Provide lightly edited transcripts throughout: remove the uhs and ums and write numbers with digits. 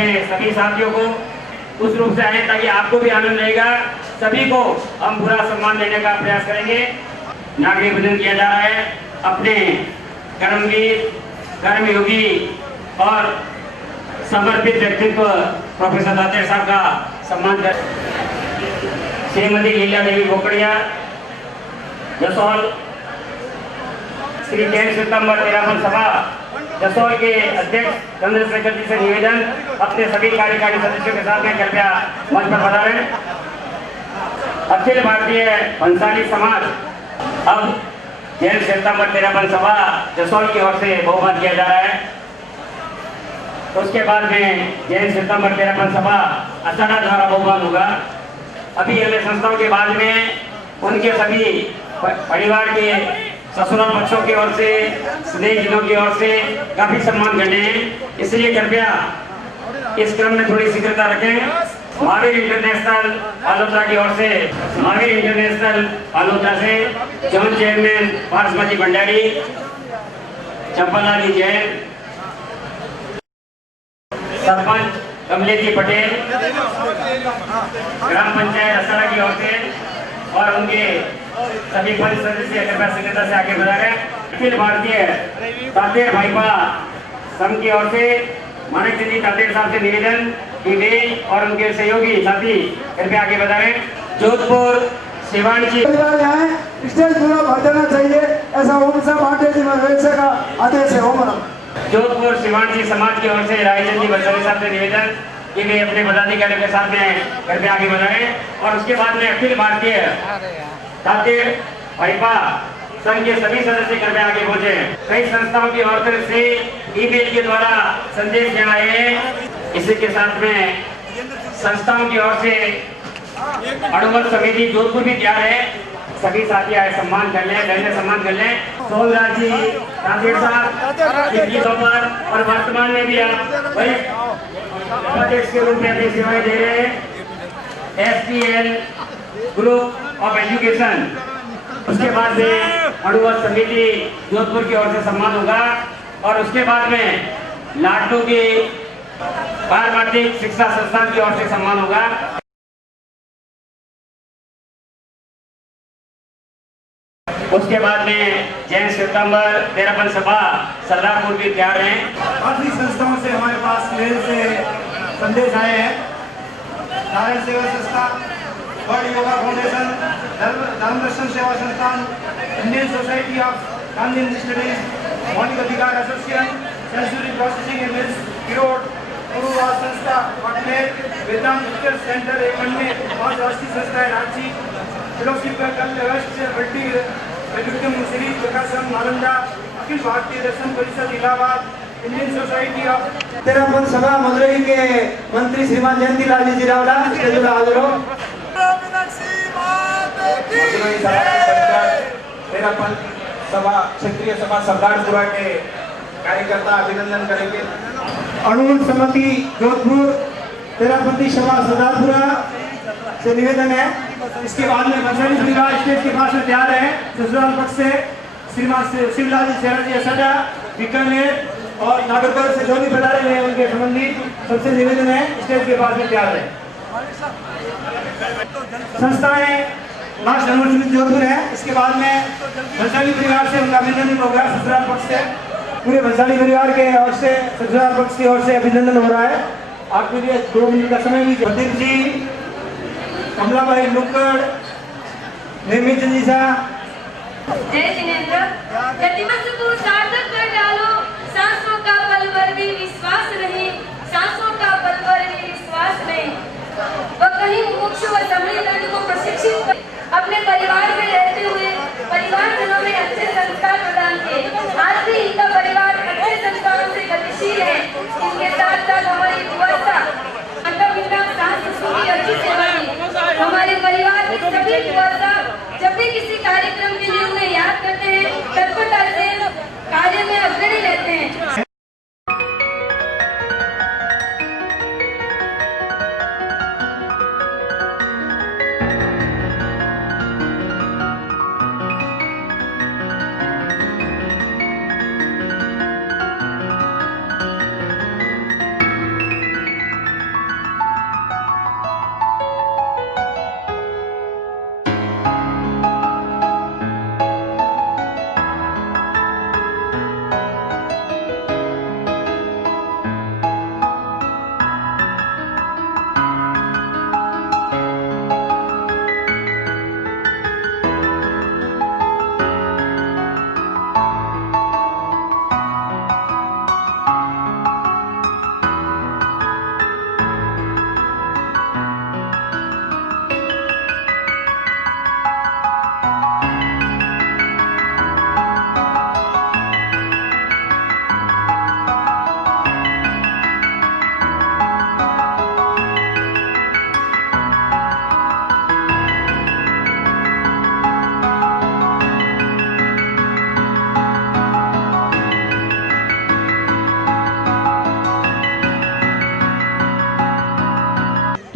अपने सभी साथियों को उस रूप से आए ताकि आपको भी आनंद रहेगा। सभी को हम पूरा सम्मान देने का प्रयास करेंगे। नागरिक बंधन किया जा रहा है। अपने कर्मवीर, कर्मयोगी और समर्पित व्यक्तित्व प्रोफेसर दातेर साहब का सम्मान कर श्रीमती लीला देवी बोकड़िया जसौल, श्री जैन सितंबर तेरापन सभा जसौल के अध्यक्ष चंद्रशेखर जी से निवेदन अपने सभी कार्यकारी सदस्यों के साथ में कृपया मंच पर पधारें। अखिल भारतीय भंसाली समाज अब जैन सितंबर तेरापन सभा जसौल की ओर से बहुमान किया जा रहा है। उसके बाद में जैन सितंबर तेरापन सभा अचानक द्वारा बहुमान होगा। अभी अन्य संस्थाओं के बाद में उनके सभी परिवार के ससुराल बच्चों की ओर से, स्नेहितों की ओर से काफी सम्मान करने हैं, इसलिए कृपया इस क्रम में थोड़ी शीघ्रता रखें। महावीर इंटरनेशनल आलोचना की ओर से, महावीर इंटरनेशनल आलोचना से जॉइंट चेयरमैन पारसमती भंडारी, चंपालाल जैन, सरपंच कमलेश पटेल, ग्राम पंचायत असरा की ओर से और उनके सभी पद सदस्य कृपया शीघ्रता से आगे बढ़ा रहे। अखिल भारतीय तातेर भाईपा संघ की ओर से मानक जी तातेर साहब से निवेदन कि वे और उनके सहयोगी साथी कृपया आगे बढ़ा रहे। जोधपुर शिवांशी स्टेज पूरा भर देना चाहिए, ऐसा ओम साहब आटे जी में का आदेश है। ओम जोधपुर शिवांशी समाज की ओर से रायचंद जी बंसाली साहब से निवेदन कि वे अपने पदाधिकारियों के साथ में कृपया आगे बढ़ाएं। और उसके बाद में अखिल भारतीय तातेर भाईपा संघ के सभी सदस्य कृपया आगे पहुंचे। कई संस्थाओं की ओर से ईमेल के द्वारा संदेश देना है। इसी के साथ में संस्थाओं की ओर से अणुवत समिति जोधपुर भी तैयार है। सभी साथी आए सम्मान कर लें, गले सम्मान कर लें। सोमराज जी तातेर साहब और वर्तमान में भी आप अध्यक्ष के रूप में अपनी सेवाएं दे रहे हैं। SPL group of education. उसके बाद में अणुवत समिति जोधपुर की ओर से सम्मान होगा और उसके बाद में लाटू की पारमार्थिक शिक्षा संस्थान की ओर से सम्मान होगा। उसके बाद में जैन सितंबर तेरापन सभा सरदारपुर भी तैयार हैं। काफी संस्थाओं से हमारे पास मेल से संदेश आए हैं। नारायण सेवा संस्था, वर्ल्ड योगा फाउंडेशन, धर्म दर्शन सेवा संस्थान, Indian society of Gandhi studies, मौलिक अधिकार एसोसिएशन, सेंसुरी प्रोसेसिंग एमएस किरोड, गुरुवार संस्था पटनेर, वेदांत रिसर्च सेंटर एक अन्य 5 राष्ट्रीय संस्थाएं Ranchi, philosophical multi victim Shri प्रकाशन नालंदा, अखिल भारतीय दर्शन परिषद Allahabad, Indian society of Terapanth सभा मदुरई के मंत्री श्रीमान जयंतीलाल जी रावला हाजिर हो। तेरापन सभा क्षेत्रीय सभा सरदारपुरा के कार्यकर्ता अभिनंदन करेंगे। अणुवत समिति जोधपुर तेरापंथी सभा सरदारपुरा से निवेदन है। इसके बाद में बंसाली परिवार स्टेज के पास में तैयार है। ससुराल पक्ष से श्रीमान शिवलाल जी शेरा जी असडा, बीकानेर और नागरकोइल से जो भी पधारे हुए हैं उनके संबंधी सबसे निवेदन है स्टेज के पास में तैयार है। संस्थाएं लास्ट अणुवत जोधपुर है। इसके बाद में बंसाली परिवार से उनका अभिनंदन होगा। ससुराल पक्ष से पूरे बंसाली परिवार के ओर से, ससुराल पक्ष की ओर से अभिनंदन हो रहा है। आपके लिए 2 मिनट का समय भी। प्रदीप जी, कमला भाई नुक्कड़, निर्मित जी साहब। जय जिनेंद्र। प्रतिमत को सार्थक कर डालो, सांसों का पल भर भी विश्वास रहे, सांसों का पल भर भी विश्वास रहे। वह कहीं मुमुक्षु व सम्मिलित को प्रशिक्षित कर अपने परिवार में रहते हुए परिवारजनों में अच्छे संस्कार प्रदान किए। आज भी इनका परिवार अच्छे संस्कारों से गतिशील है। इसके साथ साथ हमारी व्यवस्था अच्छी सेवा दी। हमारे परिवार के सभी व्यवस्था जब भी किसी कार्यक्रम के लिए उन्हें याद करते हैं, तत्परता से कार्य में अग्रणी रहते हैं।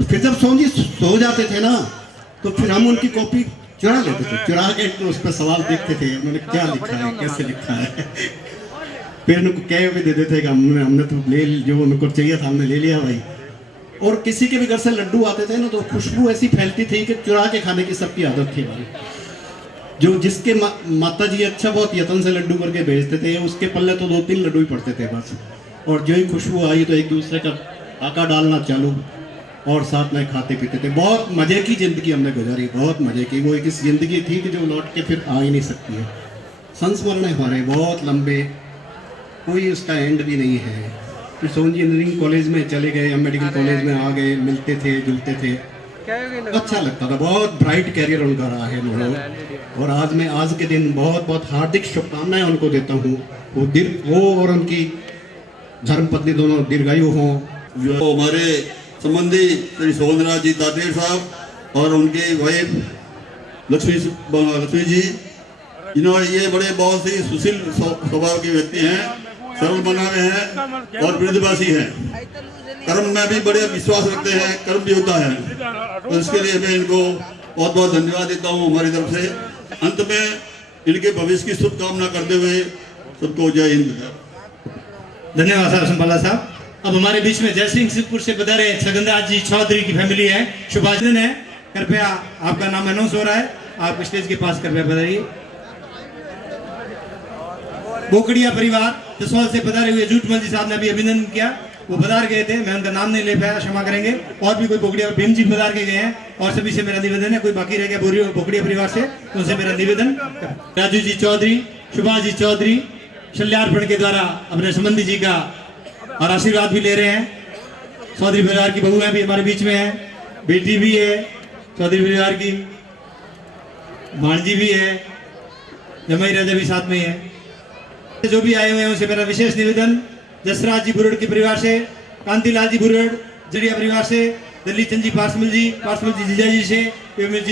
तो फिर जब सोन जी सो जाते थे ना, तो फिर हम उनकी कॉपी चुरा लेते थे, चुरा के तो उस पर सवाल देखते थे, उन्होंने क्या लिखा है, कैसे लिखा है। फिर उनको कह भी देते थे कि हमने तो ले, जो उनको चाहिए था हमने ले लिया भाई। और किसी के भी घर से लड्डू आते थे ना, तो खुशबू ऐसी फैलती थी कि चुरा के खाने की सबकी आदत थी भाई। जो जिसके माता जी अच्छा बहुत यत्न से लड्डू करके भेजते थे, उसके पल्ले तो 2-3 लड्डू ही पड़ते थे बस। और जो ही खुशबू आई तो एक दूसरे का आका डालना चालू, और साथ में खाते पीते थे। बहुत मजे की जिंदगी हमने गुजारी, बहुत मजे की। वो एक जिंदगी थी कि जो लौट के फिर आ ही नहीं सकती है। संस्मरण हमारे बहुत लंबे, कोई उसका एंड भी नहीं है। फिर सोन जी इंजीनियरिंग कॉलेज में चले गए, हम मेडिकल कॉलेज में आ गए, मिलते थे जुलते थे, अच्छा लगता था। बहुत ब्राइट कैरियर उनका रहा है लोग। और आज के दिन बहुत बहुत हार्दिक शुभकामनाएं उनको देता हूँ। वो और उनकी धर्मपत्नी दोनों दीर्घायु हों। जो हमारे संबंधी श्री सोहनराज जी तातेड़ साहब और उनके वाइफ लक्ष्मी जी, इन्होंने ये बड़े बहुत ही सुशील स्वभाव के व्यक्ति हैं, सरल बनावे हैं और वृद्धवासी हैं। कर्म में भी बड़े विश्वास रखते हैं, कर्म भी होता है, तो इसके लिए मैं इनको बहुत बहुत धन्यवाद देता हूँ हमारी तरफ से। अंत में इनके भविष्य की शुभकामना करते हुए सबको जय हिंद। धन्यवाद साहब संपाला साहब। अब हमारे बीच में जयसिंहपुर से पधारे छगनदास जी चौधरी की फैमिली है, शुभाजन है। कृपया आपका नाम अनाउंस हो रहा है, आप स्टेज के पास कृपया पधारिए। बोकड़िया परिवार जसवाल से पधारे हुए जूटमल जी साहब ने अभी अभिनंदन किया, वो पधार गए थे, मैं उनका नाम नहीं ले पाया, क्षमा करेंगे। और भी कोई बोकड़िया भीम जी पधार के गए हैं, और सभी से मेरा निवेदन है, कोई बाकी रह गया बोकड़िया परिवार से, उनसे मेरा निवेदन। राजू जी चौधरी, सुभाष जी चौधरी शल्यार्पण के द्वारा अपने संबंधी जी का और आशीर्वाद भी ले रहे हैं। चौधरी परिवार की बहुएं भी हमारे बीच में है, बेटी भी है चौधरी परिवार की, भांजी भी है, जमाई राजा भी साथ में है। जो भी आए हुए हैं उनसे मेरा विशेष निवेदन। जसराज जी बुरड़ के परिवार से, कांतिलाल जी बुरड़ जड़िया परिवार से, दिल्ली चंद जी पार्समल जी जीजा जी से,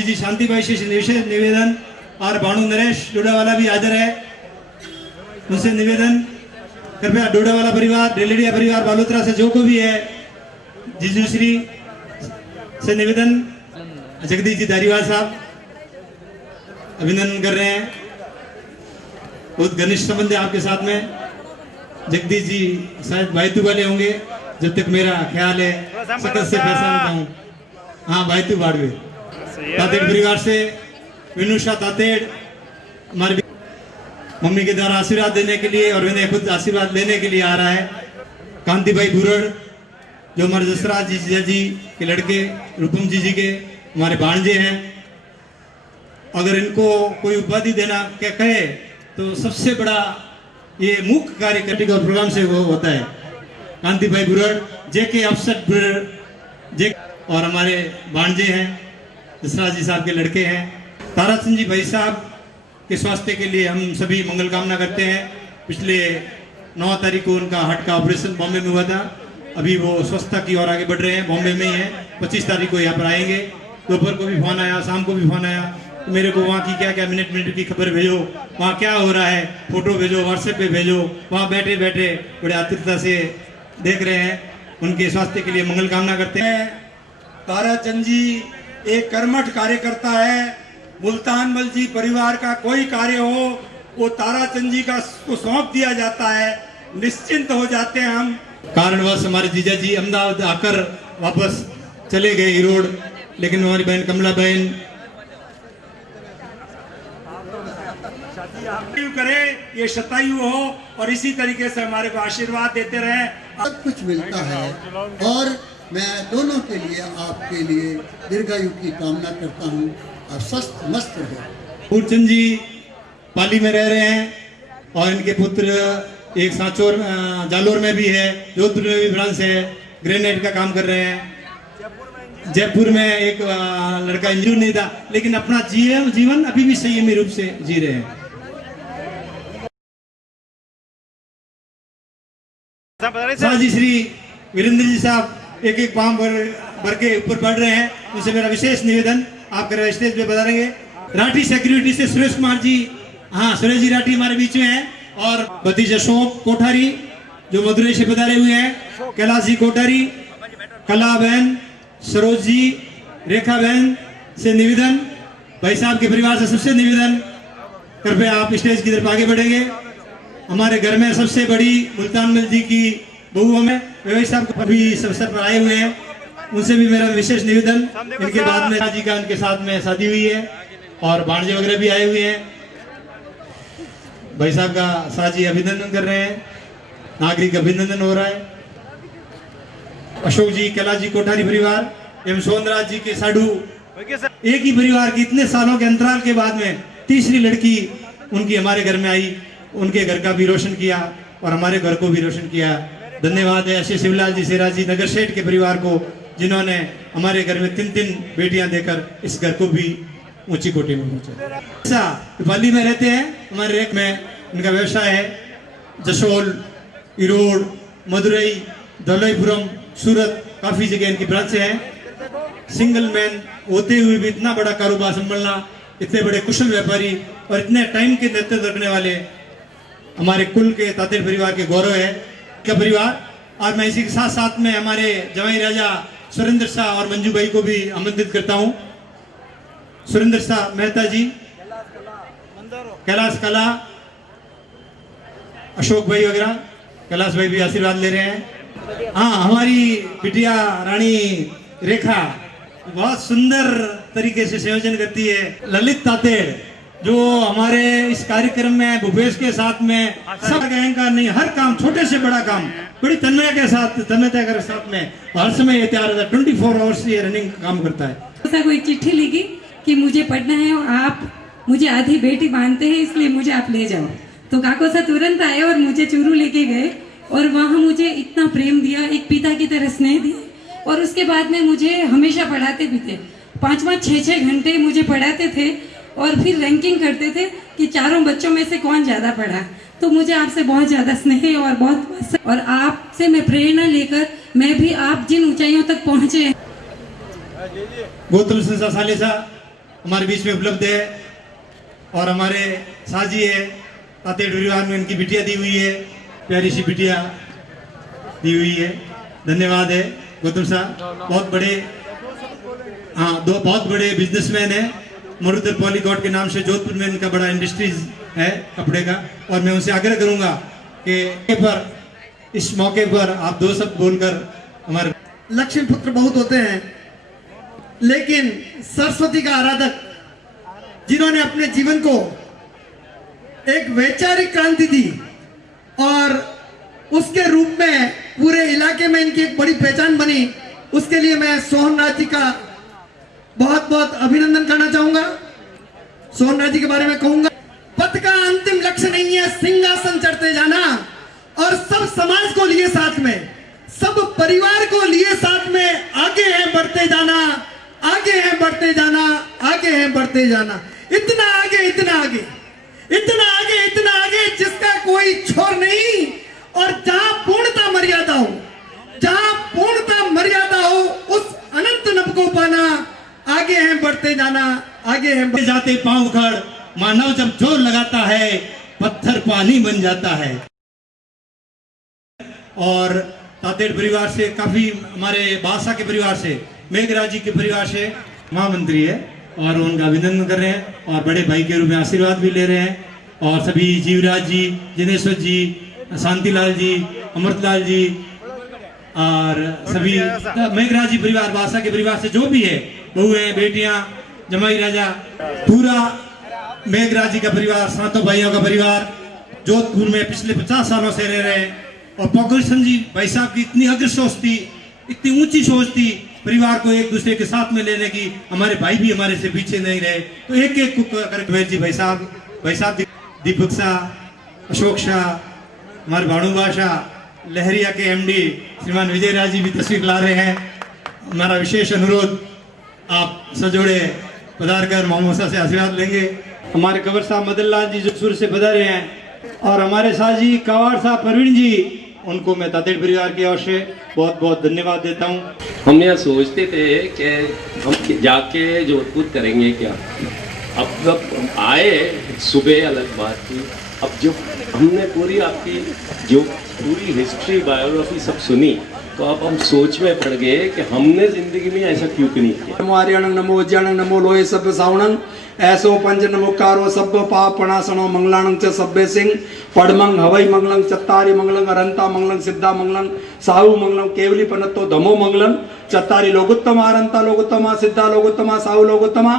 जी शांतिबाई से विशेष निवेदन। और भानु नरेश डोडावाला भी हाजिर है, उनसे निवेदन कृपया डोडावाला परिवार, डेलेडिया परिवार, बालोतरा से जो को भी है, जीजूश्री से निवेदन। जगदीश जी धारीवाल साहब अभिनंदन कर रहे हैं, बहुत घनिष्ठ संबंध है आपके साथ में। जगदीश जी शायद भाईतू वाले होंगे, जब तक मेरा ख्याल है, सकल से पहचानता हूँ। हाँ, भाईतू बाड़वे तातेड़ परिवार से विनुषा तातेड़ हमारे मम्मी के द्वारा आशीर्वाद देने के लिए और मैंने खुद आशीर्वाद लेने के लिए आ रहा है। कांति भाई बुरड़ जो हमारे जसराज जी जीजा जी के लड़के, रूपम जी के हमारे भांजे हैं। अगर इनको कोई उपाधि देना क्या कहे तो सबसे बड़ा ये मुख्य कार्य और प्रोग्राम से वो होता है। कांति भाई बुरड़, जेके अफसर बुरड़ जे, और हमारे भांजे हैं, जसराज जी साहब के लड़के हैं। ताराचंद जी भाई साहब के स्वास्थ्य के लिए हम सभी मंगल कामना करते हैं। पिछले 9 तारीख को उनका हार्ट का ऑपरेशन बॉम्बे में हुआ था, अभी वो स्वस्थता की ओर आगे बढ़ रहे हैं, बॉम्बे में ही हैं। 25 तारीख को यहाँ पर आएंगे। दोपहर को भी फोन आया, शाम को भी फोन आया, तो मेरे को वहाँ की क्या क्या मिनट की खबर भेजो, वहाँ क्या हो रहा है फोटो भेजो, व्हाट्सएप पे भेजो। वहाँ बैठे बैठे बड़े आतुरता से देख रहे हैं, उनके स्वास्थ्य के लिए मंगल कामना करते हैं। ताराचंद जी एक कर्मठ कार्यकर्ता है। मुल्तान मल जी परिवार का कोई कार्य हो वो ताराचंद जी का को सौंप दिया जाता है, निश्चिंत हो जाते हैं हम। कारणवश हमारे जीजा जी अहमदाबाद आकर वापस चले गए रोड, लेकिन हमारी बहन कमला बहन करे ये शतायु हो और इसी तरीके से हमारे को आशीर्वाद देते रहे। सब कुछ मिलता है और मैं दोनों के लिए, आपके लिए दीर्घायु की कामना करता हूँ। आप स्वस्थ मस्त रहे। पूर्णचंद जी पाली में रह रहे हैं और इनके पुत्र एक सांचौर जालोर में भी है, जोधपुर में भी ब्रांच है, ग्रेनाइट का काम कर रहे हैं। जयपुर में एक लड़का इंजूर नहीं था, लेकिन अपना जीवन अभी भी संयमी रूप से जी रहे हैं। जी श्री वीरेंद्र जी साहब एक पांव भर के ऊपर बढ़ रहे हैं, उनसे मेरा विशेष निवेदन, आप स्टेज पे बता देंगे। राठी सिक्योरिटी से सुरेश कुमार जी, हाँ सुरेश जी राठी हमारे बीच में हैं। और भतीजा अशोक कोठारी जो मदुरई से पधारे हुए हैं, कैलाश जी कोठारी, कला बहन, सरोज जी, रेखा बहन से निवेदन, भाई साहब के परिवार से सबसे निवेदन, कृपया आप स्टेज की तरफ आगे बढ़ेंगे। हमारे घर में सबसे बड़ी मुल्तान मल जी की बहू हमें भाई साहब को अभी इस अवसर पर आए हुए हैं, उनसे भी मेरा विशेष निवेदन। इनके बाद में जी का उनके साथ में शादी हुई है और भांजे वगैरह भी आए हुए हैं। भाई साहब का साजी अभिनंदन कर रहे हैं, नागरिक अभिनंदन हो रहा है। अशोक जी, कैलाश जी कोठारी परिवार एवं सोनराज जी के साडू, एक ही परिवार की इतने सालों के अंतराल के बाद में तीसरी लड़की उनकी हमारे घर में आई, उनके घर का भी रोशन किया और हमारे घर को भी रोशन किया। धन्यवाद है श्री शिवलाल जी सिराज जी नगर शेठ के परिवार को, जिन्होंने हमारे घर में 3 बेटियां देकर इस घर को भी ऊंची कोटि में पहुंचा। पाली में रहते हैं, हमारे रेक में उनका व्यवसाय है। जसोल, इरोड़, मदुरई, धौलाईपुरम, सूरत, काफी जगह इनकी ब्रांचें हैं। सिंगल मैन होते हुए भी इतना बड़ा कारोबार संभालना, इतने बड़े कुशल व्यापारी और इतने टाइम के नेतृत्व रखने वाले हमारे कुल के तातेड़ परिवार के गौरव है का परिवार। और मैं इसी के साथ साथ में हमारे जवाई राजा सुरेंद्र शाह और मंजू भाई को भी आमंत्रित करता हूं। सुरेंद्र शाह मेहता जी, कैलाश कला, अशोक भाई वगैरह, कैलाश भाई भी आशीर्वाद ले रहे हैं। हाँ, हमारी बिटिया रानी रेखा बहुत सुंदर तरीके से संयोजन करती है। ललित तातेड़ जो हमारे इस कार्यक्रम में भूपेश के साथ में सब अहंकार नहीं, हर काम छोटे से बड़ा काम बड़ी तन्मयता के साथ में हर समय ये तैयार रहता है। 24 आवर्स ये रनिंग काम करता है। ऐसा कोई चिट्ठी लिखी कि मुझे पढ़ना है और आप मुझे आधी बेटी मानते हैं, इसलिए मुझे आप ले जाओ। तो काकोसा तुरंत आए और मुझे चूरू लेके गए और वहाँ मुझे इतना प्रेम दिया, एक पिता की तरह स्नेह दिया। और उसके बाद में मुझे हमेशा पढ़ाते भी थे, 5-5, 6-6 घंटे मुझे पढ़ाते थे और फिर रैंकिंग करते थे कि चारों बच्चों में से कौन ज्यादा पढ़ा। तो मुझे आपसे बहुत ज्यादा स्नेह और बहुत, और आपसे मैं प्रेरणा लेकर मैं भी आप जिन ऊंचाइयों तक पहुंचे। गौतम सिंह सालेसा हमारे बीच में उपलब्ध है और हमारे साजी है तातेड़ परिवार में इनकी बिटिया दी हुई है, प्यारी सी बिटिया दी हुई है। धन्यवाद है गौतम साहब, बहुत बड़े, हाँ, 2 बहुत बड़े बिजनेसमैन है। मरुदर पॉलीकॉट के नाम से जोधपुर में इनका बड़ा इंडस्ट्रीज है कपड़े का। और मैं उनसे आग्रह करूंगा कि पर इस मौके पर आप 2 शब्द बोलकर हमारे लक्ष्मी पुत्र बहुत होते हैं, लेकिन सरस्वती का आराधक जिन्होंने अपने जीवन को एक वैचारिक क्रांति दी और उसके रूप में पूरे इलाके में इनकी एक बड़ी पहचान बनी, उसके लिए मैं सोहन राज जी का बहुत बहुत अभिनंदन करना चाहूंगा। सोहन राज जी के बारे में कहूंगा, पथ का अंतिम लक्ष्य नहीं है सिंहासन चढ़ते जाना, और सब समाज को लिए साथ में, सब परिवार को लिए साथ में आगे है बढ़ते जाना, आगे है बढ़ते जाना, आगे है बढ़ते जाना, इतना आगे, इतना आगे, इतना आगे, इतना आगे जिसका कोई छोर नहीं। और जहां पूर्णता मर्यादा हो, जहां पूर्णता मर्यादा हो, उस अनंत नभ को पाना, आगे है बढ़ते जाना, आगे है जाते पांव उखड़, मानव जब जोर लगाता है पत्थर पानी बन जाता है। और तातेड़ परिवार से काफी, हमारे बादशाह के परिवार से, मेघराज जी के परिवार से महामंत्री है और उनका अभिनंदन कर रहे हैं और बड़े भाई के रूप में आशीर्वाद भी ले रहे हैं। और सभी जीवराज जी, जिनेश्वर जी, शांतिलाल जी, अमृतलाल जी और सभी मेघराज जी परिवार, बादशाह के परिवार से जो भी है, बहुएं, बेटियां, जमाई राजा, पूरा मेघराज जी का परिवार, सातों भाइयों का परिवार जोधपुर में पिछले 50 सालों से रह रहे हैं। और पॉपुलेशन जी भाई साहब की इतनी अग्र सोच थी, इतनी ऊंची सोच थी परिवार को एक दूसरे के साथ में लेने की, हमारे भाई भी हमारे से पीछे नहीं रहे। तो एक एक करके जी भाई साहब, दीपक शाह, अशोक शाह, हमारे भाणुबा शाह, लहरिया के एमडी श्रीमान विजय राज जी भी तस्वीर ला रहे हैं। हमारा विशेष अनुरोध, आप सजोड़े पधार कर मामूसा से आशीर्वाद लेंगे। हमारे कबर साहब मदन लाल जी जो सूरत से पधारे हैं और हमारे साजी कवाड़ साहब प्रवीण जी, उनको मैं तातेड़ परिवार की ओर से बहुत बहुत धन्यवाद देता हूँ। हम यह सोचते थे कि हम जाके जोधपुर करेंगे क्या, अब जब आए सुबह अलग बात थी, अब जो हमने पूरी आपकी जो पूरी हिस्ट्री बायोग्राफी सब सुनी तो अब हम सोच में पड़ गए कि हमने जिंदगी में ऐसा क्यों नहीं किया। नमो आर्यणं नमो उज्जयणं नमो लोहे सभ्य सावणं ऐसो पंच नमोकारो सभ्य पाप पणासनो मंगलाणं च सभ्य सिंह पड़मंग हवई मंगलं चत्तारी मंगलं अरंता मंगलं सिद्धा मंगलं साहु मंगलं केवली पनत्तो धमो मंगलं चत्तारी लोगोत्तमा अरंता लोगोत्तमा सिद्धा लोगोत्तमा साहु लोगोत्तमा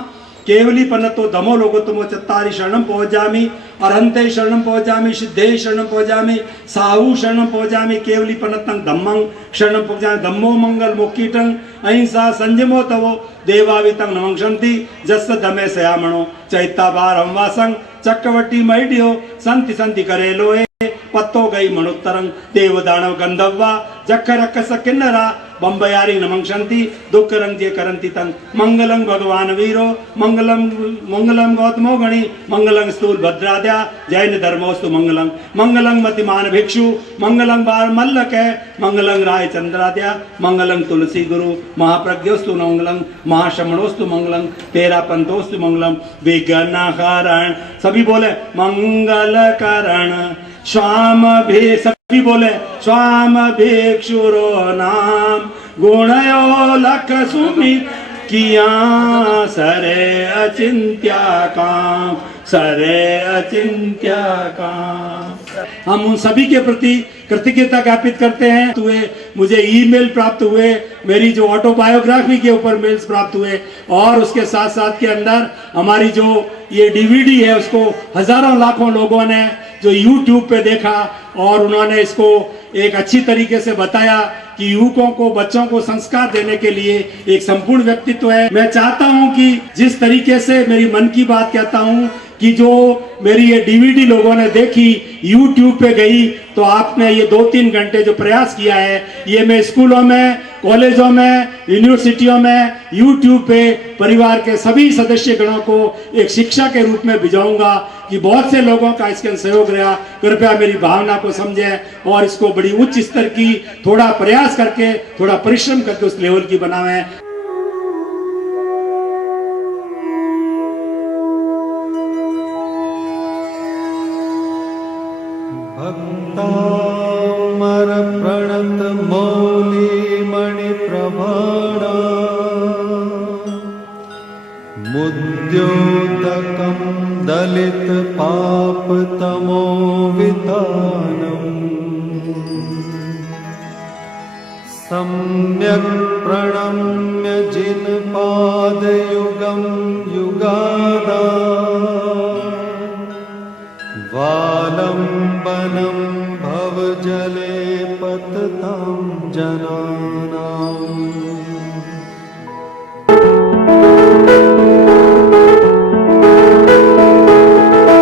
केवली पन्नतो धमो लोगोत्तमो चत्तारी शरणं पहुंचामि अरहंते शरणं पहुंचामि सिद्धे शरणं पहुंचामि साहु शरणं पहुंचामि केवली पन्नतं धम्मं शरणं पहुंचामि धम्मो मंगल मोक्षितं अहिंसा संयमो तवो देवावितं नमंक्षन्ति जस्स धमे सयामणो चैत्ताभार हमवासं चक्रवर्ती मैडियो संति संति करेलोए पत्तो गई मणोत्तरं देव दानव गंधर्वा जखरक्कस किन्नरा बंबयारी नमंक्षन्ति दुःखरं जे करन्ति तं मंगलं भगवान वीरो मंगलं गौतमो गणि मंगलं स्थूल भद्राद्या जैन धर्मोस्तु मंगलं मंगलं मतिमान भिक्षु मंगलं बार मल्लक मंगलं राय चंद्राद्या मंगलं तुलसी गुरु महाप्रज्ञोस्तु मंगलं महाशमणोस्तु मंगलं तेरा पंथोस्तु मंगलं विघ्नहरण सभी बोले मंगल करण स्वाम भी सभी बोले स्वाम भिक्षुरो नाम गुणयो लख सुमि किया सरे अचिंत्या काम सरे अचिंत्या काम। हम उन सभी के प्रति कृतज्ञता ज्ञापित करते हैं। हुए मुझे ईमेल प्राप्त हुए, मेरी जो ऑटोबायोग्राफी के ऊपर मेल्स प्राप्त हुए और उसके साथ साथ के अंदर हमारी जो ये डीवीडी है उसको हजारों लाखों लोगों ने जो YouTube पे देखा और उन्होंने इसको एक अच्छी तरीके से बताया कि युवकों को बच्चों को संस्कार देने के लिए एक संपूर्ण व्यक्तित्व है। मैं चाहता हूं कि जिस तरीके से मेरी मन की बात कहता हूं कि जो मेरी ये डीवीडी लोगों ने देखी YouTube पे गई तो आपने ये 2-3 घंटे जो प्रयास किया है ये मैं स्कूलों में कॉलेजों में यूनिवर्सिटियों में YouTube पे परिवार के सभी सदस्य गणों को एक शिक्षा के रूप में भिजवाऊंगा कि बहुत से लोगों का इसके सहयोग रहा। कृपया मेरी भावना को समझें और इसको बड़ी उच्च स्तर की थोड़ा प्रयास करके थोड़ा परिश्रम करके उस लेवल की बनावें। भक्तामर प्रणत मौली मणि प्रभाणा मुद्योतकं दलित पाप तमो वितानम् सम्यक् प्रणम्य जिन पादयुगं युगादा वालम्बनं भवजले पततां जनानाम्